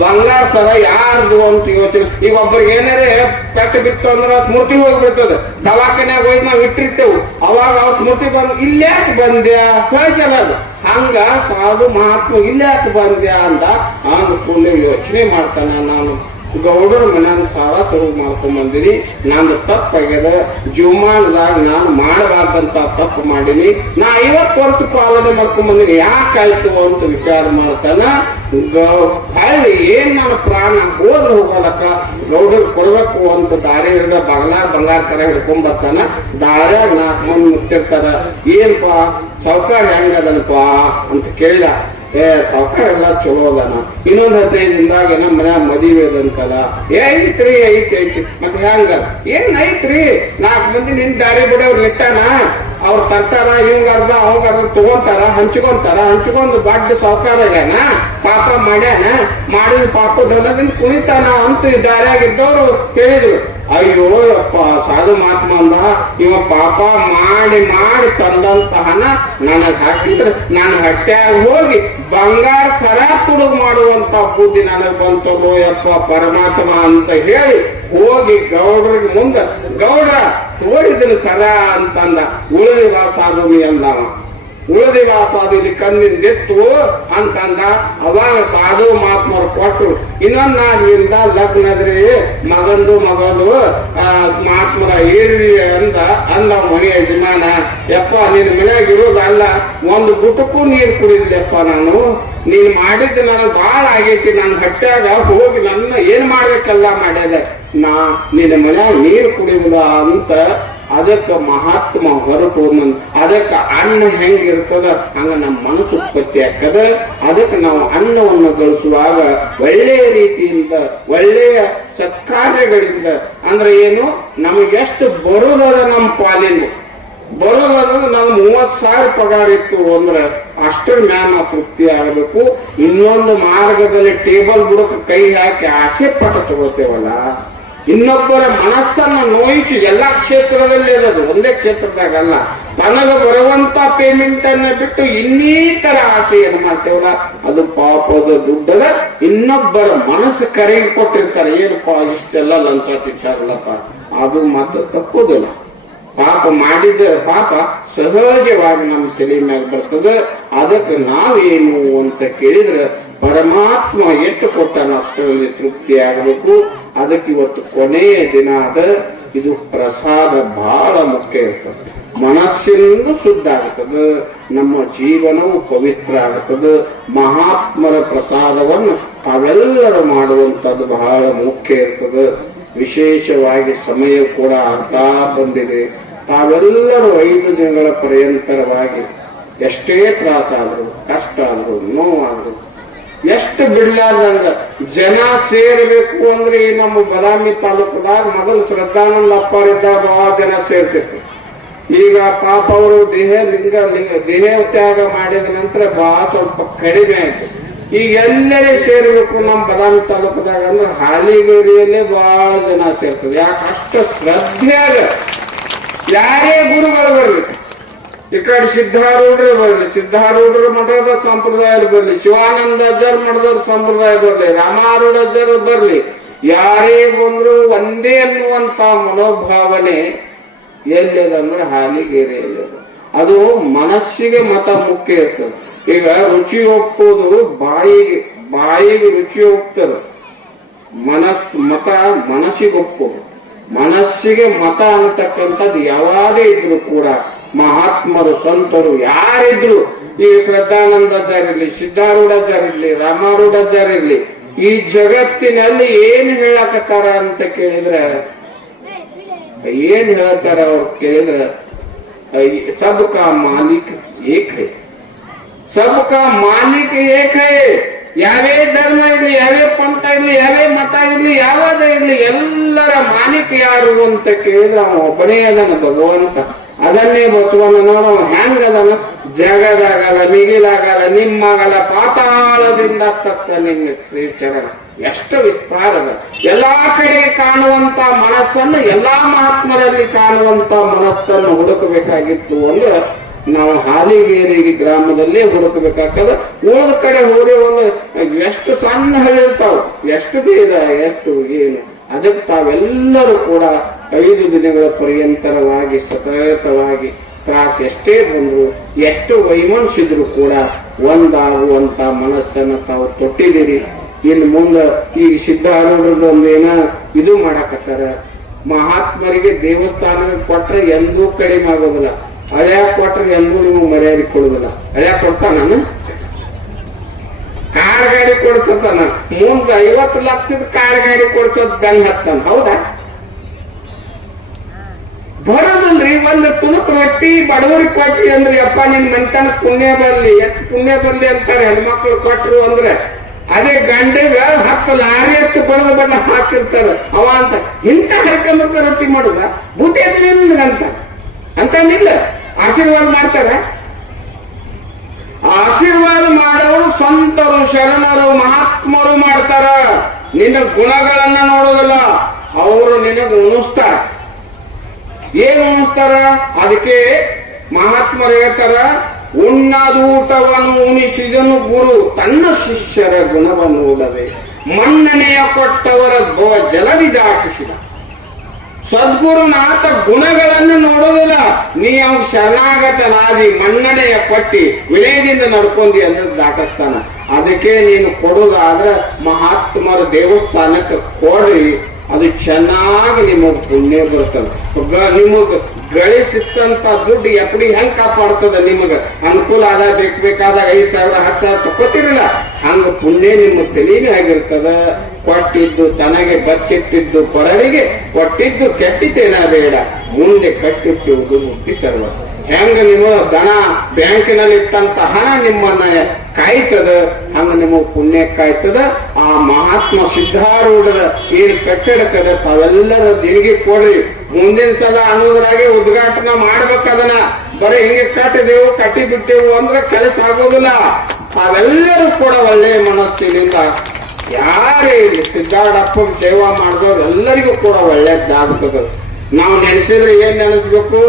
ಬಂಗಾರ ತರ ಯಾರ್ದು ಅಂತ ಯೋಚನೆ. ಈಗ ಒಬ್ಬರಿಗೆ ಏನಾರೇ ಪೆಟ್ಟು ಬಿತ್ತು ಅಂದ್ರೆ ಸ್ಮೃತಿ ಹೋಗ್ಬಿಡ್ತದೆ. ದವಾಖಾನ್ಯಾಗ ಹೋಗಿ ನಾವು ಇಟ್ಟಿರ್ತೇವೆ, ಅವಾಗ ಅವ್ರ ಸ್ಮೃತಿ ಬಂದು ಇಲ್ಯಾಕೆ ಬಂದ್ಯಾ ಸಹಜಲ್ಲ ಅದು. ಹಂಗ ಸಾಧು ಮಹಾತ್ಮ ಇಲ್ಯಾಕೆ ಬಂದ್ಯಾ ಅಂತ ಅಂದ್ಕೊಂಡು ಯೋಚನೆ ಮಾಡ್ತಾನ. ನಾನು ಗೌಡರ ಮನ್ಯಾಗ ಸಾಲ ಶುರು ಮಾಡ್ಕೊಂಡ್ ಬಂದಿನಿ, ನಂದು ತಪ್ಪಾಗ್ಯದ, ಜೀವಮಾನದಾಗ ನಾನು ಮಾಡಬಾರ್ದಂತ ತಪ್ಪು ಮಾಡೀನಿ, ನಾ 50 ವರ್ಷ ಪಾಲನೆ ಮಾಡ್ಕೊಂಡ್ ಬಂದಿನಿ, ಯಾಕಾಯ್ತು ಅಂತ ವಿಚಾರ ಮಾಡ್ತಾನ. ಹಳ್ಳಿ ಏನ್ ನನ್ನ ಪ್ರಾಣ ಹೋದ್ರೆ ಹೋಗಲಕ್ಕ ಗೌಡರ್ ಕೊಡ್ಬೇಕು ಅಂತ ದಾರಿ ಹಿಡ್ದ ಬಂಗಾರ ಕರ ಹಿಡ್ಕೊಂಡ್ ಬರ್ತಾನ. ದಾರ್ಯಾಗ 4 ಮಂದಿ ಮುಚ್ಚಿರ್ತಾರ. ಏನ್ಪಾ ಸೌಕಾರ ಹೆಂಗದನಪ್ಪ ಅಂತ ಕೇಳಿದ. ಸೌಕಾರ ಎಲ್ಲ ಚಲೋ ಅದಾನ, ಇನ್ನೊಂದ್ 15 ದಿನದಾಗ ನಮ್ಮ ಮನ್ಯಾಗ ಮದುವೆ ಅದಂತಲ್ಲ. ಐತ್ರಿ ಐತಿ ಮತ್ತೆ ಹೆಂಗ ಏನ್ ಐತ್ರಿ? 4 ಮಂದಿ ನಿನ್ ದಾರಿ ಬಿಡೋರ್ ಇಟ್ಟಾನ, ಅವ್ರು ತರ್ತಾರ, ಇವಂಗ ಅರ್ಧ ಅವಂಗ ಅರ್ಧ ತಗೊಂತಾರ, ಹಂಚ್ಕೊಂಡು ಬಾಡ್ಡ ಸೌಕಾರ ಆಗ್ಯಾನ, ಪಾಪ ಮಾಡ್ಯಾನ, ಮಾಡಿದ ಪಾಪದನ್ನ ಕುಣಿತಾನ ಅಂತ ದಾರ್ಯಾಗಿದ್ದವ್ರು ಹೇಳಿದ್ರು. ಅಯ್ಯೋ ಅಪ್ಪ ಸಾಧು ಮಹಾತ್ಮ ಅಂದ, ಇವ ಪಾಪ ಮಾಡಿ ತಂದಂತ ಹಣ ನನಗ್ ಹಾಕಿದ್ರೆ ನಾನು ಹಟ್ಟ್ಯಾಗ ಹೋಗಿ ಬಂಗಾರ ಸರ ತುಡುಗ್ ಮಾಡುವಂತ ಬುದ್ಧಿ ನನಗ್ ಬಂತೋ ಯಪ್ಪ ಪರಮಾತ್ಮ ಅಂತ ಹೇಳಿ ಹೋಗಿ ಗೌಡ್ರಿಗೆ ಮುಂದೆ, ಗೌಡ್ರ ತೋರಿದನು ಸರ ಅಂತಂದ. ಉಳಿದಿವ ಸಾಧು ಅಂದವ, ಉಳಿದಿವ ಸಾಧು ಇಲ್ಲಿ ಕಣ್ಣಿಂದಿತ್ತು ಅಂತಂದ. ಅವಾಗ ಸಾಧು ಮಹಾತ್ಮರು ಕೊಟ್ಟರು. ಇನ್ನೊಂದ್ ನಾಲ್ಕಿಂದ ಲಗ್ನದ್ರಿ ಮಗಂದು ಮಹಾತ್ಮರ ಏರಿ ಅಂದ ಮನೆ ಯಜಮಾನ. ಯಪ್ಪ ನಿನ್ ಮನ್ಯಾಗ ಇರೋದಲ್ಲ, ಒಂದು ಗುಟಕ್ಕೂ ನೀರು ಕುಡಿದ್ಲಪ್ಪ ನಾನು, ನೀನ್ ಮಾಡಿದ್ದು ನನಗೆ ಬಾಳ ಆಗೈತಿ, ನಾನು ಹಟ್ಟ್ಯಾಗ ಹೋಗಿ ನನ್ನ ಏನ್ ಮಾಡ್ಬೇಕೆಲ್ಲ ಮಾಡ್ಯದ, ನಿನ್ನ ಮನ್ಯಾಗ ನೀರು ಕುಡಿಯುವುದ ಅಂತ. ಅದಕ್ಕ ಮಹಾತ್ಮ ಹೊರಟು ಅದಕ್ಕ ಅನ್ನ ಹೆಂಗಿರ್ತದ ಹಂಗ ನಮ್ಮ ಮನಸ್ಸು ಉತ್ಪತ್ತಿ ಆಗ್ತದ. ಅದಕ್ಕೆ ನಾವು ಅನ್ನವನ್ನು ಗಳಿಸುವಾಗ ಒಳ್ಳೆಯ ರೀತಿಯಿಂದ ಒಳ್ಳೆಯ ಸತ್ಕಾರ್ಯಗಳಿಂದ, ಅಂದ್ರೆ ಏನು ನಮಗೆಷ್ಟು ಬರುದದ ನಮ್ಮ ಪಾಲಿನ ಬರೋದಂದ್ರೆ ನಾವು 30,000 ಪಗಾರ ಇತ್ತು ಅಂದ್ರೆ ಅಷ್ಟರ ಮ್ಯಾಲ ನಾವು ತೃಪ್ತಿ ಆಗಬೇಕು. ಇನ್ನೊಂದು ಮಾರ್ಗದಲ್ಲಿ ಟೇಬಲ್ ಬುಡಕ್ಕೆ ಕೈ ಹಾಕಿ ಆಸೆ ಪಟ್ಟ ತಗೋತೇವಲ್ಲ, ಇನ್ನೊಬ್ಬರ ಮನಸ್ಸನ್ನು ನೋಯಿಸಿ ಎಲ್ಲಾ ಕ್ಷೇತ್ರದಲ್ಲಿ ಇರೋದು, ಒಂದೇ ಕ್ಷೇತ್ರದಾಗಲ್ಲ. ತನಗ ಬರುವಂತ ಪೇಮೆಂಟ್ ಅನ್ನ ಬಿಟ್ಟು ಇನ್ನೀತರ ಆಸೆ ಏನ್ ಮಾಡ್ತೇವಲ್ಲ, ಅದು ಪಾಪದ ದುಡ್ಡದ. ಇನ್ನೊಬ್ಬರ ಮನಸ್ಸು ಕರೆಗೆ ಕೊಟ್ಟಿರ್ತಾರೆ, ಏನಪ್ಪಾ ಇಷ್ಟೆಲ್ಲ ಲಂಚ ತಿಂತಾರಲ್ಲಪ್ಪ, ಅದು ಮಾತ್ರ ತಪ್ಪುದಿಲ್ಲ. ಪಾಪ ಮಾಡಿದ ಪಾಪ ಸಹಜವಾಗಿ ನಮ್ಮ ತಲೆ ಮೇಲೆ ಬರ್ತದೆ. ಅದಕ್ಕೆ ನಾವೇನು ಅಂತ ಕೇಳಿದ್ರೆ ಪರಮಾತ್ಮ ಎಷ್ಟು ಕೊಟ್ಟಾನ ಅಷ್ಟರಲ್ಲಿ ತೃಪ್ತಿ ಆಗಬೇಕು. ಅದಕ್ಕೆ ಇವತ್ತು ಕೊನೆಯ ದಿನ ಅದ. ಇದು ಪ್ರಸಾದ ಬಹಳ ಮುಖ್ಯ ಇರ್ತದೆ. ಮನಸ್ಸಿನಿಂದ ಶುದ್ಧ ಆಗ್ತದೆ, ನಮ್ಮ ಜೀವನವು ಪವಿತ್ರ ಆಗ್ತದೆ. ಮಹಾತ್ಮರ ಪ್ರಸಾದವನ್ನು ತಾವೆಲ್ಲರೂ ಮಾಡುವಂಥದ್ದು ಬಹಳ ಮುಖ್ಯ ಇರ್ತದೆ. ವಿಶೇಷವಾಗಿ ಸಮಯ ಕೂಡ ಆಗ್ತಾ ಬಂದಿದೆ. ತಾವೆಲ್ಲರೂ 5 ದಿನಗಳ ಪರ್ಯಂತರವಾಗಿ ಎಷ್ಟೇ ತ್ರಾಸಾದ್ರು, ಕಷ್ಟ ಆದ್ರು, ನೋವಾದ್ರು, ಎಷ್ಟು ಬಿಡ್ಲಾರ್ದಂಗ ಜನ ಸೇರಬೇಕು ಅಂದ್ರೆ ನಮ್ಮ ಬದಾಮಿ ತಾಲೂಕದಾಗ ಮೊದಲು ಶ್ರದ್ಧಾನಂದ ಅಪ್ಪರಿದ್ದಾಗ ಬಹಳ ಜನ ಸೇರ್ತಿತ್ತು. ಈಗ ಪಾಪ ಅವರು ದೇಹ ತ್ಯಾಗ ಮಾಡಿದ ನಂತರ ಬಹಳ ಸ್ವಲ್ಪ ಕಡಿಮೆ ಆಯ್ತು. ಈಗ ಎಲ್ಲರೇ ಸೇರ್ಬೇಕು ನಮ್ಮ ಬದಾಮಿ ತಾಲೂಕದಾಗ ಅಂದ್ರೆ ಹಾಲಿಗೇರಿಯಲ್ಲೇ ಬಹಳ ಜನ ಸೇರ್ತದೆ. ಯಾಕೆ ಅಷ್ಟು ಶ್ರದ್ಧೆಯಾಗ ಯಾರೇ ಗುರುಗಳು ಬರ್ಲಿ, ಈ ಕಡೆ ಸಿದ್ಧಾರೂಢರು ಬರ್ಲಿ, ಸಿದ್ಧಾರೂಢರ ಮಠದ ಸಂಪ್ರದಾಯ ಬರ್ಲಿ, ಶಿವಾನಂದ ಅಜ್ಜರ್ ಮಠದ ಸಂಪ್ರದಾಯ ಬರ್ಲಿ, ರಾಮಾರೂಢ ಅಜ್ಜರ್ ಬರ್ಲಿ, ಯಾರೇ ಬಂದ್ರು ಒಂದೇ ಅನ್ನುವಂತ ಮನೋಭಾವನೆ ಎಲ್ಲದಂದ್ರೆ ಹಾಲಿಗೇರಿಯಲ್ಲಿ. ಅದು ಮನಸ್ಸಿಗೆ ಮತ ಮುಖ್ಯ ಇರ್ತದೆ. ಈಗ ರುಚಿ ಒಪ್ಪೋದು ಬಾಯಿಗೆ ರುಚಿ ಹೋಗ್ತದೆ, ಮತ ಮನಸ್ಸಿಗೆ ಒಪ್ಪೋದು. ಮನಸ್ಸಿಗೆ ಮತ ಅನ್ನತಕ್ಕಂಥದ್ದು ಯಾವಾಗೇ ಇದ್ರು ಕೂಡ ಮಹಾತ್ಮರು ಸಂತರು ಯಾರಿದ್ರು, ಈ ಶ್ರದ್ಧಾನಂದಾಚಾರ್ಯರ್ಲಿ, ಸಿದ್ಧಾರೂಢಾಚಾರ್ಯರ್ಲಿ, ರಾಮಾರೂಢಾಚಾರ್ಯರ್ಲಿ, ಈ ಜಗತ್ತಿನಲ್ಲಿ ಏನ್ ಹೇಳಕತ್ತಾರ ಅಂತ ಕೇಳಿದ್ರೆ ಏನ್ ಹೇಳ್ತಾರ ಅವ್ರು ಕೇಳಿದ್ರೆ ಸಬ್ಕಾ ಮಾಲೀಕ್ ಏಕ್ ಹೈ, ಸಬ್ಕಾ ಮಾಲೀಕ್ ಏಕ್ ಹೈ. ಯಾವೇ ಧರ್ಮ ಇರ್ಲಿ, ಯಾವೇ ಪಂಥ ಇರ್ಲಿ, ಯಾವೇ ಮತ ಇರ್ಲಿ, ಯಾವ್ದೇ ಇರ್ಲಿ, ಎಲ್ಲರ ಮಾಲೀಕ ಯಾರು ಅಂತ ಕೇಳಿದ್ರೆ ಅವ ಒಬ್ಬನೇ ಅದನ ಭಗವಂತ. ಅದನ್ನೇ ಬಸವಣ್ಣ ನೋಡ ಹೆಂಗದನ, ಜಗದಾಗಲ್ಲ, ಮಿಗಿಲಾಗಲ್ಲ, ನಿಮ್ಮಗಲ, ಪಾತಾಳದಿಂದ ತಕ್ಕ ನಿಮ್ಮ ಶ್ರೀಚರಣ. ಎಷ್ಟು ವಿಸ್ತಾರದ ಎಲ್ಲಾ ಕಡೆ ಕಾಣುವಂತ ಮನಸ್ಸನ್ನು, ಎಲ್ಲಾ ಮಹಾತ್ಮರಲ್ಲಿ ಕಾಣುವಂತ ಮನಸ್ಸನ್ನು ಹುಡುಕಬೇಕಾಗಿತ್ತು ಅಂದ್ರೆ ನಾವು ಹಾಲಿಗೇರಿ ಗ್ರಾಮದಲ್ಲೇ ಹುಡುಕಬೇಕಾಗ್ತದ. ಉಳಿದ ಕಡೆ ಹೋದ್ರೆ ಒಂದು ಎಷ್ಟು ಸಣ್ಣ ಹಳ್ಳಿ ಇರ್ತಾವ, ಎಷ್ಟು ಬೇಡ ಎಷ್ಟು ಏನು. ಅದಕ್ಕೆ ತಾವೆಲ್ಲರೂ ಕೂಡ 5 ದಿನಗಳ ಪರ್ಯಂತರವಾಗಿ ಸತತವಾಗಿ ತ್ರಾಸ ಎಷ್ಟೇ ಬಂದ್ರು, ಎಷ್ಟು ವೈಮನಸ್ಸಿದ್ರು ಕೂಡ ಒಂದಾಗುವಂತ ಮನಸ್ಸನ್ನ ತಾವು ತೊಟ್ಟಿದ್ದೀರಿ. ಇನ್ನು ಮುಂದೆ ಈಗ ಸಿದ್ಧಾರೂಢರದ್ದು ಒಂದೇನ ಇದು ಮಾಡಾಕತ್ತಾರ. ಮಹಾತ್ಮರಿಗೆ ದೇವಸ್ಥಾನ ಕೊಟ್ರೆ ಎಂದೂ ಕಡಿಮೆ ಆಗೋದಿಲ್ಲ, ಹಳ್ಯಾ ಕೊಟ್ರೆ ಎಂದೂ ನೀವು ಮರ್ಯಾದೆ ಕೊಡುದಿಲ್ಲ. ಹಳ್ಯಾ ಕೊಡ್ತಾನ, ಕಾರ್ ಗಾಡಿ ಕೊಡ್ತಾನ, ಮುಂದೆ 50 ಲಕ್ಷದ ಕಾರ್ ಗಾಡಿ ಕೊಡ್ಸೋದ್ ಗಂಗ್ ಹತ್ತಾನ. ಹೌದಾ? ಬರೋದಲ್ರಿ. ಒಂದು ತುಣುಕು ರೊಟ್ಟಿ ಬಡವರಿಗೆ ಕೊಟ್ರಿ ಅಂದ್ರೆ ಯಪ್ಪ ನಿನ್ ಮನ್ತನ ಪುಣ್ಯ ಬರ್ಲಿ, ಎಷ್ಟು ಪುಣ್ಯ ಬರ್ಲಿ ಅಂತಾರೆ ಹೆಣ್ಮಕ್ಳು ಕೊಟ್ರು ಅಂದ್ರೆ. ಅದೇ ಗಂಡಿಗ 10 ಲಾರಿ ಎತ್ತು ಬಡದ ಬಣ್ಣ ಹಾಕಿರ್ತಾರ ಅವ ಅಂತ ಇಂಥ ಹರ್ಕೊಂಡ್ಬರ್ತ ರೊಟ್ಟಿ ಮಾಡುದ ಬುದ್ಧಿ ಅಂತ ಅಂತಂದಿಲ್ಲ. ಆಶೀರ್ವಾದ ಮಾಡ್ತಾರ. ಆಶೀರ್ವಾದ ಮಾಡೋರು ಸಂತರು, ಶರಣರು, ಮಹಾತ್ಮರು ಮಾಡ್ತಾರ. ನಿನ್ನ ಗುಣಗಳನ್ನ ನೋಡೋದಿಲ್ಲ, ಅವರು ನಿನಗೆ ಉಣಿಸ್ತಾರ. ಏನ್ ಉಣಿಸ್ತಾರ? ಅದಕ್ಕೆ ಮಹಾತ್ಮರು ಹೇಳ್ತಾರ, ಉಣ್ಣದೂಟವನ್ನು ಉಣಿಸಿದನು ಗುರು ತನ್ನ ಶಿಷ್ಯರ ಗುಣವನ್ನು ನೋಡದೆ ಮನ್ನಣೆಯ ಕೊಟ್ಟವರ ಜಲವಿದಾಟಿಸಿದ. ಸದ್ಗುರುನಾಥ ಗುಣಗಳನ್ನು ನೋಡೋದಿಲ್ಲ, ನೀ ಅವ್ನ ಶರಣಾಗತನಾದಿ ಮನ್ನಣೆಯ ಕೊಟ್ಟಿ ವಿನಯದಿಂದ ನಡ್ಕೊಂಡಿ ಅಂದ್ರೆ ದಾಟಿಸ್ತಾನ. ಅದಕ್ಕೆ ನೀನು ಕೊಡೋದಾದ್ರೆ ಮಹಾತ್ಮರ ದೇವಸ್ಥಾನಕ್ಕೆ ಕೊಡ್ರಿ, ಅದು ಚೆನ್ನಾಗಿ ನಿಮಗ್ ಪುಣ್ಯ ಬರ್ತದೆ. ನಿಮಗ್ ಗಳಿಸಿದಂತ ದುಡ್ಡು ಎಪ್ಪಡಿ ಹೆಂಗ್ ಕಾಪಾಡ್ತದ, ನಿಮಗ ಅನುಕೂಲ ಆದ ಬೇಕಾದಾಗ 5,000 10,000 ತಕ್ಕೋತಿರಲ್ಲ, ಹಂಗ ಪುಣ್ಯ ನಿಮ್ಮ ತಲೆನೇ ಆಗಿರ್ತದ. ಕೊಟ್ಟಿದ್ದು ತನಗೆ ಬಚ್ಚಿಟ್ಟಿದ್ದು ಪರರಿಗೆ, ಕೊಟ್ಟಿದ್ದು ಕೆಟ್ಟಿತೇನ ಬೇಡ, ಮುಂದೆ ಕಟ್ಟಿಟ್ಟುವುದು ಮುಕ್ತಿ ತರುವ. ಹೆಂಗ ನೀವು ದನ ಬ್ಯಾಂಕಿನಲ್ಲಿ ಇಟ್ಟಂತ ಹಣ ನಿಮ್ಮನ್ನ ಕಾಯ್ತದ, ಹಂಗ ನಿಮಗ್ ಪುಣ್ಯ ಕಾಯ್ತದ. ಆ ಮಹಾತ್ಮ ಸಿದ್ಧಾರೂಢರ ಏನ್ ಕಟ್ಟಡಕ್ಕದ ತಾವೆಲ್ಲರ ದೇಣಿಗೆ ಕೊಡ್ರಿ. ಮುಂದಿನ ಸಲ ಅನ್ನೋದ್ರಾಗೆ ಉದ್ಘಾಟನೆ ಮಾಡ್ಬೇಕದನ್ನ. ಬರೀ ಹಿಂಗೆ ಕಟ್ಟಿದೆವು ಕಟ್ಟಿ ಬಿಟ್ಟೆವು ಅಂದ್ರೆ ಕೆಲಸ ಆಗೋದಿಲ್ಲ. ತಾವೆಲ್ಲರೂ ಕೂಡ ಒಳ್ಳೆಯ ಮನಸ್ಸಿನಿಂದ ಯಾರೇ ಇಲ್ಲಿ ಸಿದ್ದಾಡಪ್ಪ ಸೇವಾ ಮಾಡಿದವ್ರು ಎಲ್ಲರಿಗೂ ಕೂಡ ಒಳ್ಳೇದಾಗ್ತದ. ನಾವು ನೆನೆಸಿದ್ರೆ ಏನ್ ನೆನೆಸ್ಬೇಕು?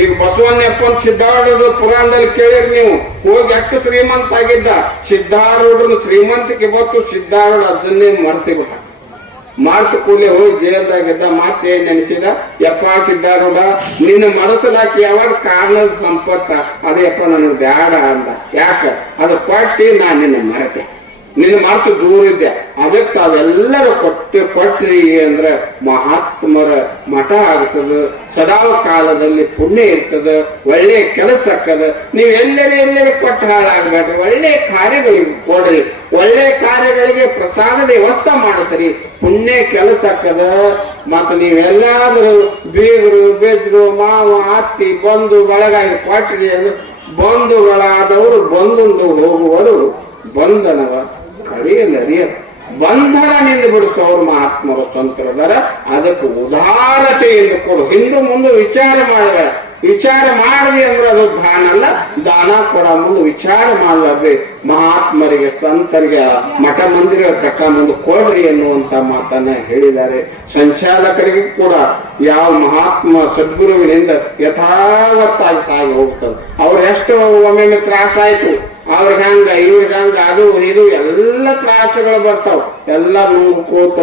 ಈಗ ಬಸವಣ್ಣಪ್ಪನ ಸಿದ್ಧಾರೂಢ ಪುರಾಣದಲ್ಲಿ ಕೇಳಿರಿ ನೀವು, ಹೋಗಿ ಎಷ್ಟು ಶ್ರೀಮಂತ ಆಗಿದ್ದ. ಸಿದ್ಧಾರೂಢನ ಶ್ರೀಮಂತಿಕೆ ಬತ್ತು, ಸಿದ್ಧಾರೂಢ ಅದನ್ನೇ ಮರ್ತಿಬಿಟ್ಟ. ಮಾರ್ತು ಕೂಡಲೇ ಹೋಗಿ ಜೈಲ್ದಾಗಿದ್ದ. ಮತ್ತೆ ಏನ್ ನೆನೆಸಿದ? ಯಪ್ಪ ಸಿದ್ಧಾರೂಢ, ನಿನ್ನ ಮನಸ್ಸಲಾಕಿ ಯಾವಾಗ ಕಾರಣದ ಸಂಪತ್ತ ಅದೇಪ್ಪ ನನಗೆ ಬ್ಯಾಡ ಅಂದ. ಯಾಕ? ಅದು ಕೊಟ್ಟಿ ನಾನ್ ನಿನ್ನ ಮರತೆ, ನಿನ್ನ ಮಾತು ದೂರ ಇದ್ದೆ. ಅದಕ್ಕೆ ತಾವೆಲ್ಲರೂ ಕೊಟ್ರಿ ಅಂದ್ರೆ ಮಹಾತ್ಮರ ಮಠ ಆಗ್ತದ. ಸದಾ ಕಾಲದಲ್ಲಿ ಪುಣ್ಯ ಇರ್ತದ, ಒಳ್ಳೆ ಕೆಲಸ ಆಕ್ಕದ. ನೀವು ಎಲ್ಲೆಡೆ ಕೊಟ್ಟ ಹಾಳಾಗಬೇಡ್ರಿ, ಒಳ್ಳೆ ಕಾರ್ಯಗಳಿಗೆ ಕೊಡ್ರಿ. ಒಳ್ಳೆ ಕಾರ್ಯಗಳಿಗೆ ಪ್ರಸಾದದ ವ್ಯವಸ್ಥೆ ಮಾಡ್ತೀರಿ, ಪುಣ್ಯ ಕೆಲಸ ಆಕ್ಕದ. ಮತ್ತ ನೀವೆಲ್ಲಾದ್ರೂ ಬೀಗರು ಬೆದ್ರು ಮಾವ ಅತ್ತಿ ಬಂಧು ಬಳಗಾಗಿ ಕೊಟ್ರಿ ಅಂದ್ರೆ ಬಂಧುಗಳಾದವರು ಬಂದುಂಡು ಹೋಗುವರು ಬಂಧನವ ಅರಿಯಲ್ಲ ಬಂಧನದಿಂದ ಬಿಡಿಸೋರು ಮಹಾತ್ಮರು ತಂತ್ರದರ. ಅದಕ್ಕೆ ಉದಾರತೆಯಿಂದ ಕೊಡು. ಹಿಂದೆ ಮುಂದೆ ವಿಚಾರ ಮಾಡಬೇಡ. ವಿಚಾರ ಮಾಡಿದೆ ಅಂದ್ರೆ ಅದು ದಾನ ಅಲ್ಲ, ದಾನ ಕೊಡ ಮುಂದೆ ವಿಚಾರ ಮಾಡಲಾರ್ದೆ ಮಹಾತ್ಮರಿಗೆ ಸಂತರಿಗೆ ಮಠ ಮಂದಿರ ಕಟ್ಟ ಮುಂದೆ ಕೊಡ್ರಿ ಎನ್ನುವಂತ ಮಾತನ್ನ ಹೇಳಿದ್ದಾರೆ. ಸಂಚಾಲಕರಿಗೆ ಕೂಡ ಯಾವ ಮಹಾತ್ಮ ಸದ್ಗುರುವಿನಿಂದ ಯಥಾವತ್ತಾಗಿ ಸಾಗಿ ಹೋಗ್ತದೆ. ಅವ್ರು ಎಷ್ಟು ಒಮ್ಮೆ ತ್ರಾಸ ಆಯ್ತು, ಅವ್ರಿಗೆ ಹಂಗ ಇವ್ರಿಗೆ ಹಂಗ ಅದು ಇದು ಎಲ್ಲ ತ್ರಾಸಗಳು ಬರ್ತಾವ. ಎಲ್ಲ ನೋಡ್ಕೋತ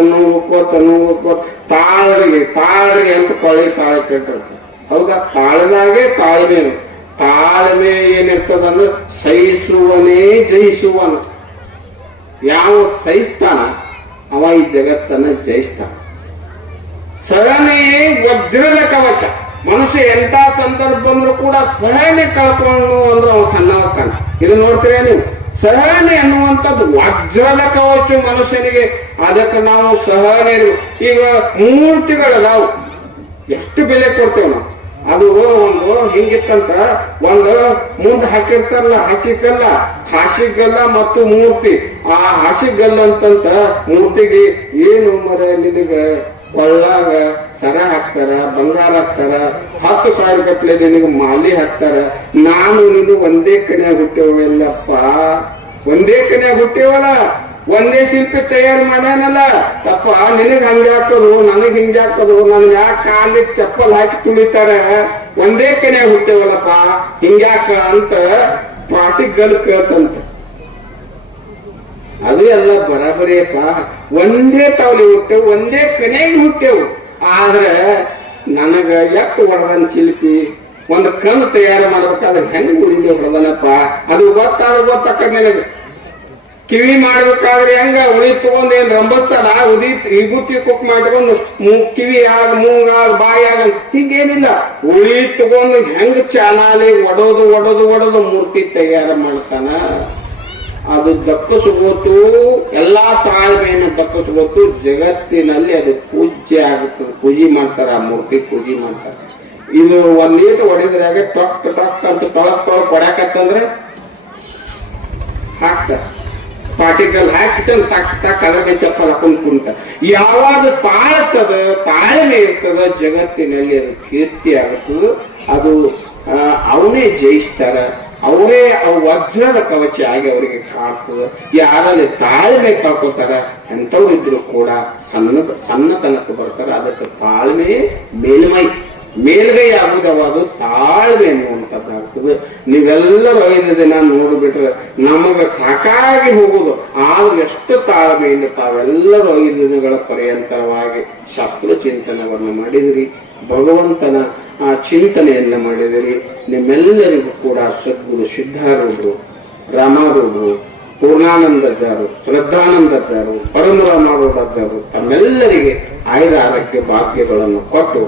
ತಾಳ್ರಿ ಅಂತ ತಾಳೆ ಕೆಟ್ಟಿರ್ತಾರೆ. ಹೌದಾ? ತಾಳದಾಗೆ ತಾಳ್ಮೆ. ತಾಳ್ಮೆ ಏನಿರ್ತದಂದ್ರೆ ಸಹಿಸುವನೇ ಜಯಿಸುವನ. ಯಾವ ಸಹಿಸ್ತಾನ ಅವ ಈ ಜಗತ್ತನ್ನ ಜಯಿಸ್ತಾನ. ಸಹನೆ ವಜ್ರದ ಕವಚ. ಮನುಷ್ಯ ಎಂತ ಸಂದರ್ಭ ಬಂದ್ರು ಕೂಡ ಸಹನೆ ಕಳ್ಕೊಂಡು ಅಂದ್ರೆ ಅವ ಸಣ್ಣವತ್ತಾನ. ಇದು ನೋಡ್ತೀರ ನೀವು? ಸಹನೆ ಅನ್ನುವಂಥದ್ದು ವಜ್ರದ ಕವಚ ಮನುಷ್ಯನಿಗೆ. ಅದಕ್ಕೆ ನಾವು ಸಹನೆ. ಈಗ ಮೂರ್ತಿಗಳದಾವು, ಎಷ್ಟು ಬೆಲೆ ಕೊಡ್ತೇವೆ ನಾವು. ಅದು ಒಂದು ಹಿಂಗಿತ್ತಂತ, ಒಂದು ಮುಂದೆ ಹಾಕಿರ್ತಾರಲ್ಲ ಹಾಸಿಗಲ್ಲ ಮತ್ತು ಮೂರ್ತಿ. ಆ ಹಾಸಿಗಲ್ಲ ಅಂತಂತ ಮೂರ್ತಿಗೆ ಏನು ಮರ ನಿನಗ ಕೊಳ್ಳಾಗ ಸರ ಹಾಕ್ತಾರ, ಬಂಗಾರ ಹಾಕ್ತಾರ, 10,000 ಗಟ್ಟಲೆ ನಿನಗೆ ಮಾಲಿ ಹಾಕ್ತಾರ. ನಾನು ನೀನು ಒಂದೇ ಕನ್ಯಾಗ ಹುಟ್ಟೇವಲ್ಲಪ್ಪ, ಒಂದೇ ಕನ್ಯಾಗ ಹುಟ್ಟೇವಲ್ಲ. ಒಂದೇ ಶಿಲ್ಪಿ ತಯಾರು ಮಾಡ್ಯಾನಲ್ಲ ತಪ್ಪ ನಿನಗ್ ಹಂಗೆ ಹಾಕೋದು ನನಗ್ ಹಿಂಗೆ ಹಾಕೋದು ನನ್ ಯಾಕೆ ಕಾಲಿಗೆ ಚಪ್ಪಲ್ ಹಾಕಿ ತುಳಿತಾರೆ ಒಂದೇ ಕನೆ ಹುಟ್ಟೇವಲ್ಲಪ್ಪ ಹಿಂಗ್ಯಾಕ ಅಂತ ಪಾಟಿಗಲ್ ಕೇಳ್ತಂತ ಅದು ಎಲ್ಲ ಬರಾಬರಿಯಪ್ಪ ಒಂದೇ ತಾವಲಿ ಹುಟ್ಟೆವು ಒಂದೇ ಕನೆಗೆ ಹುಟ್ಟೆವು ಆದ್ರೆ ನನಗ ಎಷ್ಟು ಹೊಡೆದನ್ ಶಿಲ್ಪಿ ಒಂದು ಕಣ್ಣು ತಯಾರು ಮಾಡ್ಬೇಕಾದ್ರೆ ಹೆಂಗ್ ಉಳಿದು ಹೊಡೆದನಪ್ಪ ಅದು ಗೊತ್ತಾಕ ನನಗೆ ಕಿವಿ ಮಾಡ್ಬೇಕಾದ್ರೆ ಹೆಂಗ ಉಳಿ ತಗೊಂಡ್ ಏನ್ ರಂಬಸ್ತಾರ ಉದಿ ವಿಭೂತಿ ಕುಕ್ ಮಾಡ್ಕೊಂಡು ಕಿವಿ ಆಗ ಮೂಗಾಗ ಬಾಯಿ ಆಗ ಹಿಂಗೇನಿಲ್ಲ ಉಳಿ ತಗೊಂಡು ಹೆಂಗ್ ಚಾನಾಲಿ ಒಡೋದು ಮೂರ್ತಿ ತಯಾರು ಮಾಡ್ತಾನ ಅದು ದಕ್ಕಿಸ್ಬೇಕು ಎಲ್ಲಾ ತಾಳ್ಮೆಯನ್ನು ದಕ್ಕಿಸ್ಬೇಕು ಜಗತ್ತಿನಲ್ಲಿ ಅದು ಪೂಜ್ಯ ಆಗುತ್ತದೆ ಪೂಜೆ ಮಾಡ್ತಾರ ಆ ಮೂರ್ತಿ ಪೂಜೆ ಮಾಡ್ತಾರ ಇದು ಒಂದ್ ನೀಟ್ ಹೊಡಿದ್ರಾಗ ಟೊಕ್ ಟೊಕ್ ಅಂತ ತೊಳಕ್ ಹೊಡ್ಯಾಕತ್ತಂದ್ರೆ ಹಾಕ್ತಾರ ಪಾರ್ಟಿಕಲ್ ಹಾಕಿ ತಕ್ಕ ಅದಕ್ಕೆ ಚಪ್ಪಲ್ ಹಾಕೊಂಡ್ ಕುಂತ ಯಾವಾಗ ತಾಳ್ತದ ತಾಳ್ಮೆ ಇರ್ತದ ಜಗತ್ತಿನಲ್ಲಿ ಅದು ಕೀರ್ತಿ ಆಗುತ್ತದೆ ಅದು ಅವನೇ ಜಯಿಸ್ತಾರ ಅವರೇ ವಜ್ರದ ಕವಚ ಆಗಿ ಅವರಿಗೆ ಕಾಡ್ತದೆ ಯಾರಲ್ಲಿ ತಾಳ್ಮೆ ಕಳ್ಕೊತಾರ ಎಂಥವ್ರಿದ್ರು ಕೂಡ ಸಣ್ಣತನಕ್ಕೆ ಬರ್ತಾರ ಅದಕ್ಕೆ ತಾಳ್ಮೆ ಮೇಲ್ಗೈ ಆಗುದವಾದು ತಾಳ್ಮೆ ಅನ್ನುವಂಥದ್ದಾಗ್ತದೆ ನೀವೆಲ್ಲರೂ 5 ದಿನ ನೋಡ್ಬಿಟ್ರೆ ನಮಗ ಸಾಕಾಗಿ ಹೋಗುದು ಆದ್ರೂ ಎಷ್ಟು ತಾಳ್ಮೆಯಿಂದ ತಾವೆಲ್ಲರೂ 5 ದಿನಗಳ ಪರ್ಯಂತರವಾಗಿ ಶಾಸ್ತ್ರ ಚಿಂತನವನ್ನು ಮಾಡಿದಿರಿ ಭಗವಂತನ ಆ ಚಿಂತನೆಯನ್ನ ಮಾಡಿದಿರಿ ನಿಮ್ಮೆಲ್ಲರಿಗೂ ಕೂಡ ಸದ್ಗುರು ಸಿದ್ಧಾರೂಢರು ರಾಮಾರೂಢರು ಪೂರ್ಣಾನಂದಜ್ಜರು ಶ್ರದ್ಧಾನಂದಜ್ಜರು ಪರಮರಾಮಾರೂಢಜ್ಜರು ತಮ್ಮೆಲ್ಲರಿಗೆ ಆಯುಧ ಆರೋಗ್ಯ ಭಾಗ್ಯಗಳನ್ನು ಕೊಟ್ಟು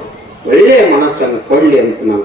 ಒಳ್ಳೆಯ ಮನಸ್ಸನ್ನು ಕೊಡ್ಲಿ ಅಂತ ನಾನು